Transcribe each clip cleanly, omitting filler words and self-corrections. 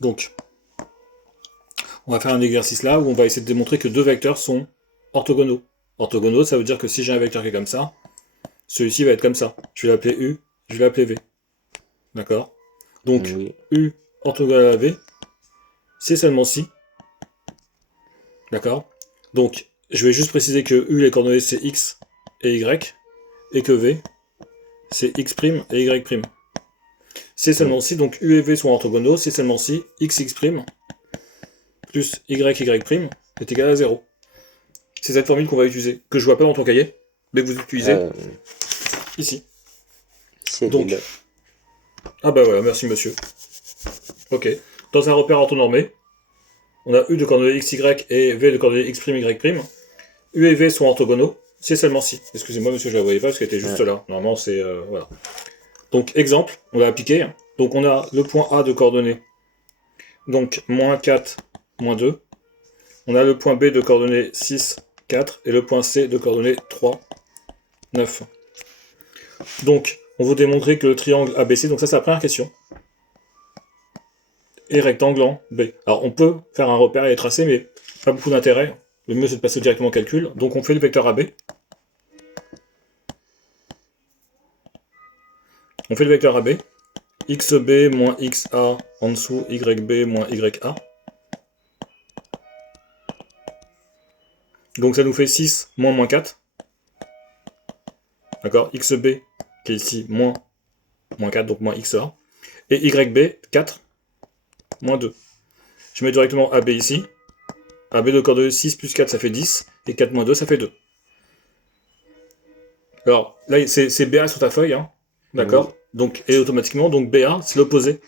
Donc, on va faire un exercice là où on va essayer de démontrer que deux vecteurs sont orthogonaux. Orthogonaux, ça veut dire que si j'ai un vecteur qui est comme ça, celui-ci va être comme ça. Je vais l'appeler U, je vais l'appeler V. D'accord? Donc, Oui. U orthogonal à V, c'est seulement si. D'accord? Donc, je vais juste préciser que U, les coordonnées, c'est X et Y, et que V, c'est X' et Y'. C'est Oui. seulement si, donc U et V sont orthogonaux, c'est seulement si X, X' plus Y, Y' est égal à 0. C'est cette formule qu'on va utiliser, que je vois pas dans ton cahier, mais que vous utilisez Euh, ici. Celle-là. Donc, ah bah voilà, merci monsieur. Ok. Dans un repère orthonormé, on a U de coordonnées x, y et V de coordonnées x', y'. U et V sont orthogonaux, c'est seulement si. Excusez-moi monsieur, je la voyais pas parce qu'elle était juste Ah, là. Normalement c'est... voilà. Donc exemple, on va appliquer. Donc on a le point A de coordonnées, donc moins 4, moins 2. On a le point B de coordonnées 6, 4 et le point C de coordonnées 3, 9. Donc on veut démontrer que le triangle ABC, donc ça c'est la première question, et rectangle en B. Alors on peut faire un repère et les tracer, mais pas beaucoup d'intérêt. Le mieux c'est de passer directement au calcul. Donc on fait le vecteur AB. On fait le vecteur AB. XB moins XA en dessous, YB moins YA. Donc ça nous fait 6 moins moins 4. D'accord? XB qui est ici moins 4, donc moins XA. Et YB 4 moins 2. Je mets directement AB ici. AB de coordonnées 6 plus 4 ça fait 10. Et 4 moins 2 ça fait 2. Alors là c'est BA sur ta feuille. Hein. oui. D'accord? Donc, et automatiquement, donc BA c'est l'opposé.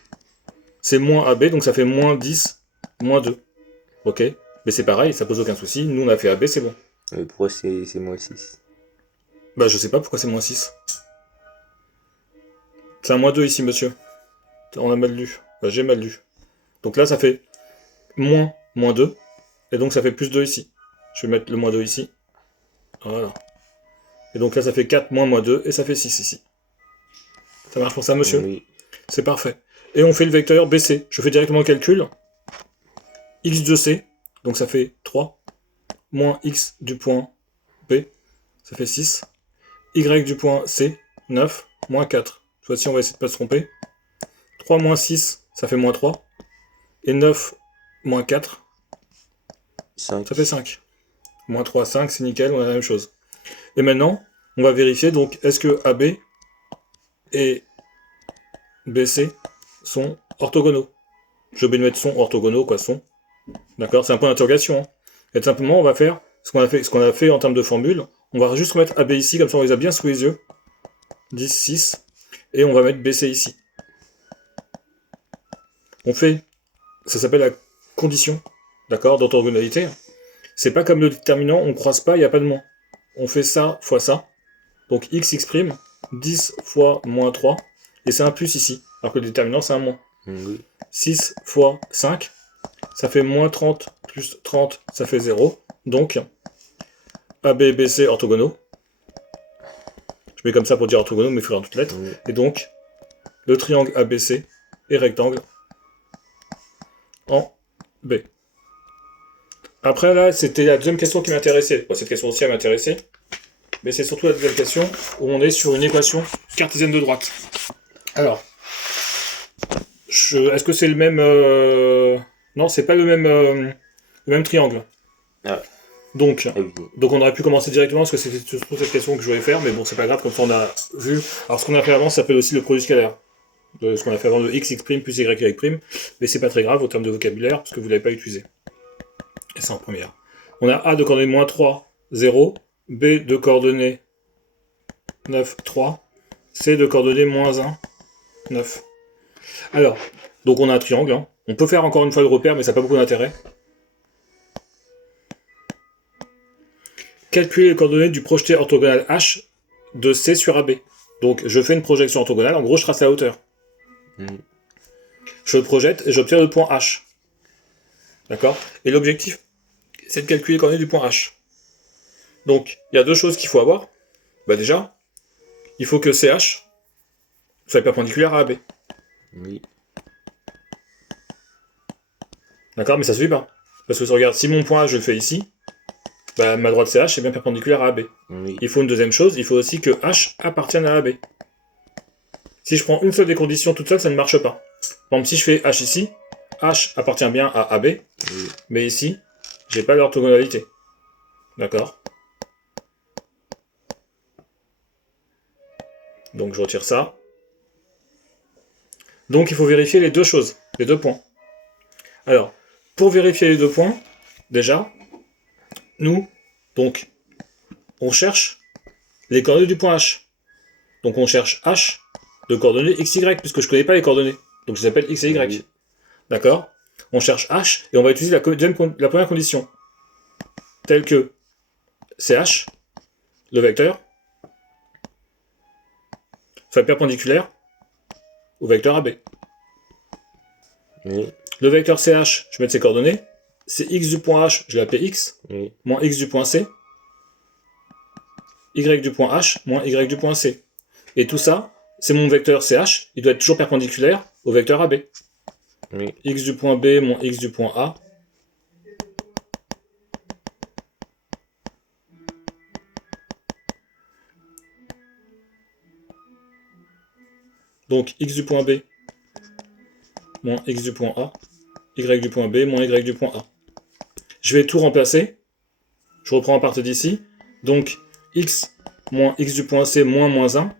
C'est moins AB, donc ça fait moins 10, moins 2. Ok? Mais c'est pareil, ça pose aucun souci. Nous on a fait AB, c'est bon. Pourquoi c'est moins 6? Bah je sais pas pourquoi c'est moins 6. C'est un moins 2 ici, monsieur. On a mal lu. Bah, j'ai mal lu. Donc là, ça fait moins, moins 2. Et donc ça fait plus 2 ici. Je vais mettre le moins 2 ici. Voilà. Et donc là, ça fait 4 moins moins 2. Et ça fait 6 ici. Ça marche pour ça, monsieur? Oui. C'est parfait. Et on fait le vecteur BC. Je fais directement le calcul. X de C. Donc ça fait 3. Moins X du point B. Ça fait 6. Y du point C. 9. Moins 4. Cette fois-ci, on va essayer de ne pas se tromper. 3 moins 6, ça fait moins 3. Et 9 moins 4, ça fait 5. 5. Moins 3, 5, c'est nickel, on a la même chose. Et maintenant, on va vérifier, donc, est-ce que AB et BC sont orthogonaux? J'ai oublié de mettre sont orthogonaux, quoi, sont. D'accord? C'est un point d'interrogation. Hein. Et tout simplement, on va faire ce qu'on a fait en termes de formule. On va juste remettre AB ici, comme ça on les a bien sous les yeux. 10, 6. Et on va mettre BC ici. On fait, ça s'appelle la condition, d'accord, d'orthogonalité. C'est pas comme le déterminant, on croise pas, il n'y a pas de moins. On fait ça fois ça. Donc x, x', 10 fois moins 3. Et c'est un plus ici. Alors que le déterminant, c'est un moins. Oui. 6 fois 5, ça fait moins 30 plus 30, ça fait 0. Donc, AB et BC orthogonaux. Je mets comme ça pour dire orthogonaux, mais il faudra en toutes lettres. Oui. Et donc, le triangle ABC est rectangle en B. Après, là, c'était la deuxième question qui m'intéressait. Bon, cette question aussi, elle m'intéressait. Mais c'est surtout la deuxième question où on est sur une équation cartésienne de droite. Alors, est-ce que c'est le même... Non, c'est pas le même triangle. Ah, Donc, ah oui. donc on aurait pu commencer directement parce que c'était surtout cette question que je voulais faire, mais bon, c'est pas grave, comme ça on a vu. Alors, ce qu'on a fait avant, ça s'appelle aussi le produit scalaire. Ce qu'on a fait avant de x, x' plus y, y', mais c'est pas très grave au terme de vocabulaire parce que vous l'avez pas utilisé. Et c'est en première. On a A de coordonnées moins 3, 0, B de coordonnées 9, 3, C de coordonnées moins 1, 9. Alors, donc on a un triangle. Hein. On peut faire encore une fois le repère, mais ça n'a pas beaucoup d'intérêt. Calculer les coordonnées du projeté orthogonal H de C sur AB. Donc je fais une projection orthogonale, en gros je trace la hauteur. Mm. Je le projette et j'obtiens le point H. D'accord? Et l'objectif, c'est de calculer les coordonnées du point H. Donc, il y a deux choses qu'il faut avoir. Bah déjà, il faut que CH soit perpendiculaire à AB. Oui. D'accord? Mais ça suffit pas. Parce que regarde, si mon point H, je le fais ici, bah, ma droite CH est bien perpendiculaire à AB. Oui. Il faut une deuxième chose, il faut aussi que H appartienne à AB. Si je prends une seule des conditions toute seule, ça ne marche pas. Par exemple, si je fais H ici, H appartient bien à AB, Oui. mais ici, j'ai pas l'orthogonalité. D'accord? Donc je retire ça. Donc il faut vérifier les deux choses, les deux points. Alors, pour vérifier les deux points, déjà, nous, donc, on cherche les coordonnées du point H. Donc on cherche H de coordonnées x, y, puisque je ne connais pas les coordonnées. Donc ça s'appelle x et y. Oui. D'accord? On cherche H et on va utiliser la première condition, telle que CH, le vecteur, soit perpendiculaire au vecteur AB. Oui. Le vecteur CH, je vais mettre ses coordonnées, c'est x du point H, je vais l'appeler x, Oui. moins x du point C, y du point H, moins y du point C. Et tout ça, c'est mon vecteur CH, il doit être toujours perpendiculaire au vecteur AB. Oui. X du point B moins x du point A. Donc x du point B moins x du point A, y du point B moins y du point A. Je vais tout remplacer. Je reprends à partir d'ici. Donc x moins x du point C moins moins 1.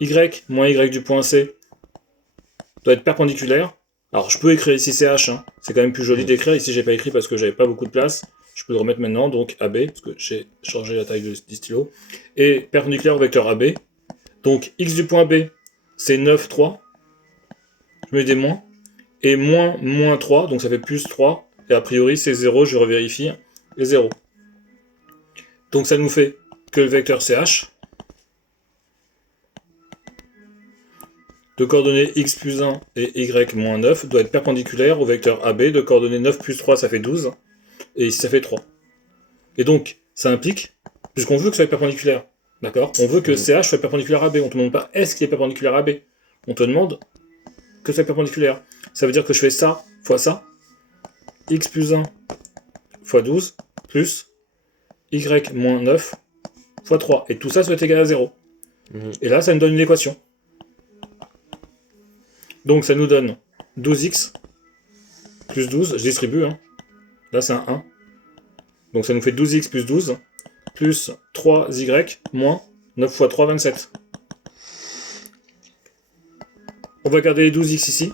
Y moins y du point C doit être perpendiculaire. Alors je peux écrire ici CH, hein. C'est quand même plus joli d'écrire. Ici j'ai pas écrit parce que j'avais pas beaucoup de place. Je peux le remettre maintenant, donc AB, parce que j'ai changé la taille du stylo. Et perpendiculaire au vecteur AB. Donc x du point B, c'est 9, 3. Je mets des moins. Et moins, moins 3, donc ça fait plus 3. Et a priori c'est 0, je revérifie. Et 0. Donc ça nous fait que le vecteur CH de coordonnées x plus 1 et y moins 9 doit être perpendiculaire au vecteur AB de coordonnées 9 plus 3, ça fait 12. Et ici ça fait 3. Et donc ça implique, puisqu'on veut que ça soit perpendiculaire, d'accord? On veut que CH soit perpendiculaire à AB. On ne te demande pas est-ce qu'il est perpendiculaire à AB. On te demande que ça soit perpendiculaire. Ça veut dire que je fais ça fois ça, x plus 1 fois 12, plus y moins 9 fois 3. Et tout ça soit égal à 0. Et là, ça nous donne une équation. Donc ça nous donne 12x plus 12, je distribue, hein. Là c'est un 1. Donc ça nous fait 12x plus 12, plus 3y moins 9 fois 3, 27. On va garder les 12x ici,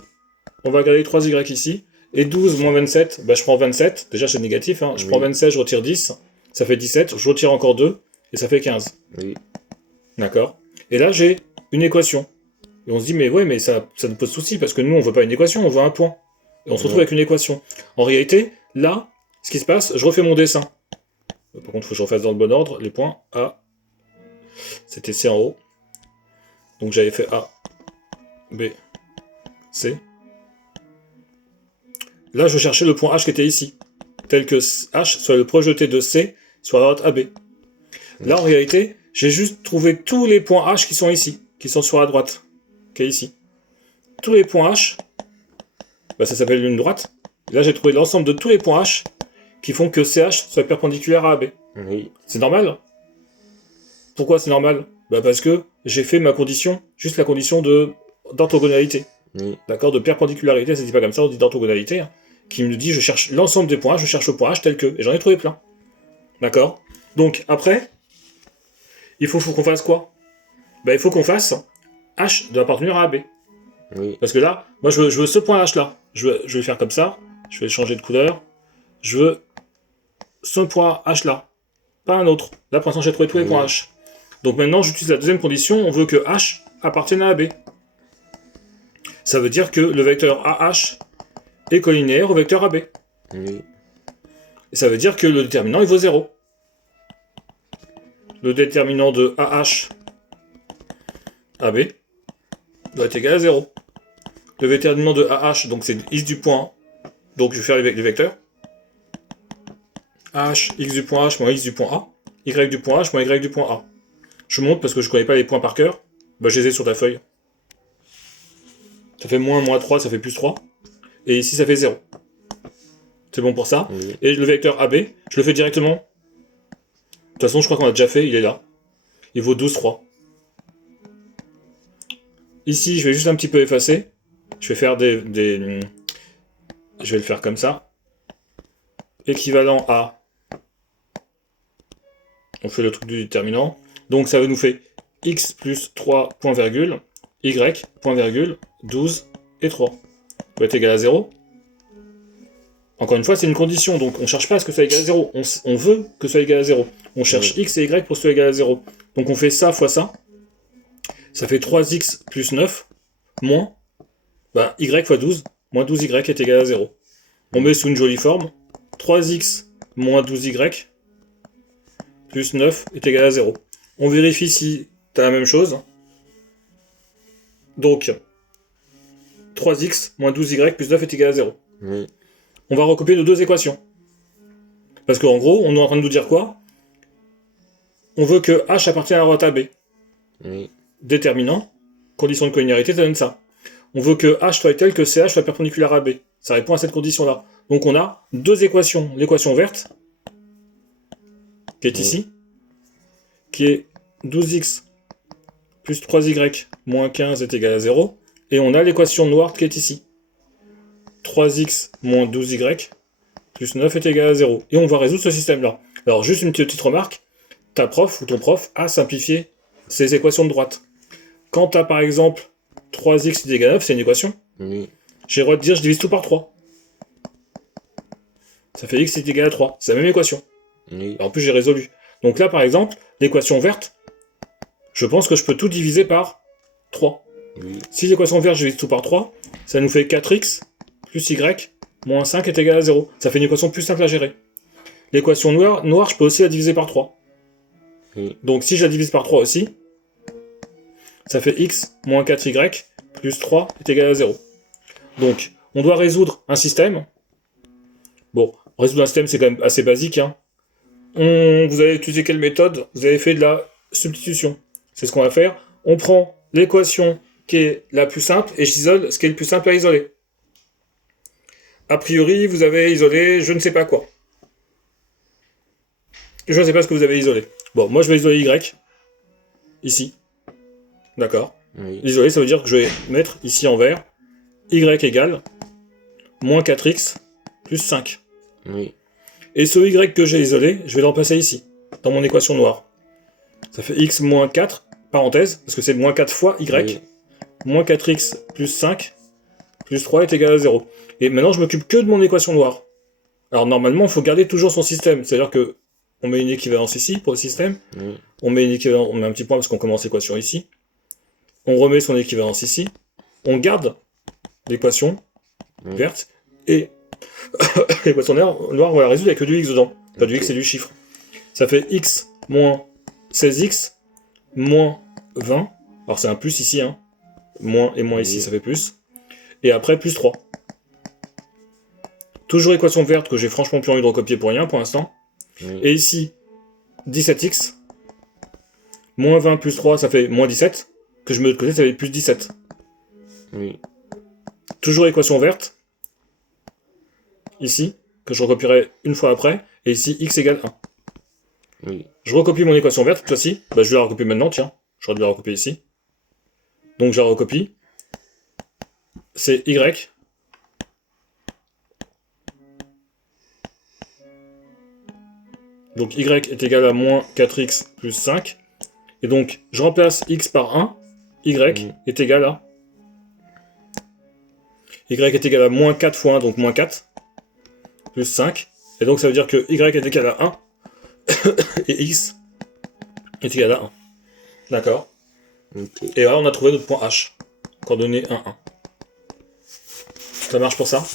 on va garder les 3y ici, et 12 moins 27, bah je prends 27, déjà c'est négatif, hein. Je prends 27, je retire 10, ça fait 17, je retire encore 2, et ça fait 15. Oui. D'accord? Et là j'ai une équation. Et on se dit, mais ouais, mais ça nous pose souci, parce que nous, on veut pas une équation, on veut un point. Et on se retrouve avec une équation. En réalité, là, ce qui se passe, je refais mon dessin. Par contre, il faut que je refasse dans le bon ordre. Les points A, c'était C en haut. Donc j'avais fait A, B, C. Là, je cherchais le point H qui était ici. Tel que H soit le projeté de C sur la droite AB. Là, en réalité, j'ai juste trouvé tous les points H qui sont ici, qui sont sur la droite, qui est ici. Tous les points H, bah, ça s'appelle une droite. Et là, j'ai trouvé l'ensemble de tous les points H qui font que CH soit perpendiculaire à AB. Oui. C'est normal? Pourquoi c'est normal? Bah parce que j'ai fait ma condition, juste la condition d'orthogonalité. Oui. D'accord? De perpendicularité, ça se dit pas comme ça, on dit d'orthogonalité, hein, qui me dit je cherche l'ensemble des points H, je cherche le point H tel que. Et j'en ai trouvé plein. D'accord? Donc après, il faut qu'on fasse quoi? Bah il faut qu'on fasse H doit appartenir à AB. Oui. Parce que là, moi je veux ce point H là. Je vais faire comme ça, je vais changer de couleur. Je veux ce point H là, pas un autre. Là pour l'instant j'ai trouvé tous les points H. Donc maintenant j'utilise la deuxième condition, on veut que H appartienne à AB. Ça veut dire que le vecteur AH est collinéaire au vecteur AB. Oui. Et ça veut dire que le déterminant il vaut 0. Le déterminant de AH AB doit être égal à 0. Le déterminant de AH, donc c'est x du point, donc je vais faire les vecteurs. H, x du point H moins x du point A, y du point H moins y du point A. Je monte parce que je ne connais pas les points par cœur. Bah, je les ai sur ta feuille. Ça fait moins 3, ça fait plus 3. Et ici, ça fait 0. C'est bon pour ça. Oui. Et le vecteur AB, je le fais directement. De toute façon, je crois qu'on a déjà fait, il est là. Il vaut 12, 3. Ici, je vais juste un petit peu effacer. Je vais faire Je vais le faire comme ça. Équivalent à... On fait le truc du déterminant. Donc ça nous fait x plus 3, point virgule, y, point virgule, 12 et 3. Va être égal à 0. Encore une fois, c'est une condition, donc on ne cherche pas à ce que ce soit égal à 0. On veut que ce soit égal à 0. On cherche x et y pour que ce soit égal à 0. Donc on fait ça fois ça. Ça fait 3x plus 9, moins y fois 12, moins 12y est égal à 0. On met sous une jolie forme. 3x moins 12y plus 9 est égal à 0. On vérifie si tu as la même chose. Donc, 3x moins 12y plus 9 est égal à 0. Oui. On va recopier nos deux équations. Parce qu'en gros, on est en train de nous dire quoi? On veut que h appartienne à la droite AB. Oui. Déterminant, condition de collinéarité, ça donne ça. On veut que h soit tel que ch soit perpendiculaire à B. Ça répond à cette condition-là. Donc on a deux équations. L'équation verte, qui est ici, qui est 12x plus 3y moins 15 est égal à 0. Et on a l'équation noire qui est ici. 3x moins 12y plus 9 est égal à 0. Et on va résoudre ce système-là. Alors juste une petite remarque, ta prof ou ton prof a simplifié ces équations de droite. Quand tu as par exemple 3x est égal à 9, c'est une équation. Oui. J'ai le droit de dire je divise tout par 3. Ça fait x est égal à 3. C'est la même équation. Oui. En plus j'ai résolu. Donc là par exemple, l'équation verte, je pense que je peux tout diviser par 3. Oui. Si l'équation verte je divise tout par 3, ça nous fait 4x plus y moins 5 est égal à 0. Ça fait une équation plus simple à gérer. L'équation noire, je peux aussi la diviser par 3. Oui. Donc si je la divise par 3 aussi, ça fait x moins 4y plus 3 est égal à 0. Donc, on doit résoudre un système. Bon, résoudre un système, c'est quand même assez basique. Hein. Vous avez utilisé quelle méthode? Vous avez fait de la substitution. C'est ce qu'on va faire. On prend l'équation qui est la plus simple et j'isole ce qui est le plus simple à isoler. A priori, vous avez isolé je ne sais pas quoi. Je ne sais pas ce que vous avez isolé. Bon, moi je vais isoler y. Ici. D'accord. Oui. Isoler, ça veut dire que je vais mettre ici en vert y égale moins 4x plus 5. Oui. Et ce y que j'ai isolé, je vais le remplacer ici, dans mon équation noire. Ça fait x moins 4, parenthèse, parce que c'est moins 4 fois y, Oui. moins 4x plus 5 plus 3 est égal à 0. Et maintenant, je m'occupe que de mon équation noire. Alors normalement, il faut garder toujours son système, c'est-à-dire que on met une équivalence ici pour le système, Oui. on met un petit point parce qu'on commence l'équation ici, on remet son équivalence ici, on garde l'équation verte, et l'équation noire, on va la résoudre avec du x dedans. Pas du x, c'est du chiffre. Ça fait x moins 16x moins 20. Alors c'est un plus ici, hein. Moins et moins ici, ça fait plus. Et après, plus 3. Toujours équation verte que j'ai franchement plus envie de recopier pour rien pour l'instant. Oui. Et ici, 17x. Moins 20 plus 3, ça fait moins 17. Que je mets de l'autre côté, ça fait plus 17. Oui. Toujours équation verte. Ici, que je recopierai une fois après. Et ici, x égale 1. Oui. Je recopie mon équation verte, cette fois-ci. Bah, je vais la recopier maintenant, tiens. J'aurais dû la recopier ici. Donc je la recopie. C'est y. Donc y est égal à moins 4x plus 5. Et donc, je remplace x par 1. Y est égal à... Y est égal à moins 4 fois 1, donc moins 4. Plus 5. Et donc ça veut dire que y est égal à 1. Et x est égal à 1. D'accord. Okay. Et voilà, on a trouvé notre point H. Coordonnée 1, 1. Ça marche pour ça?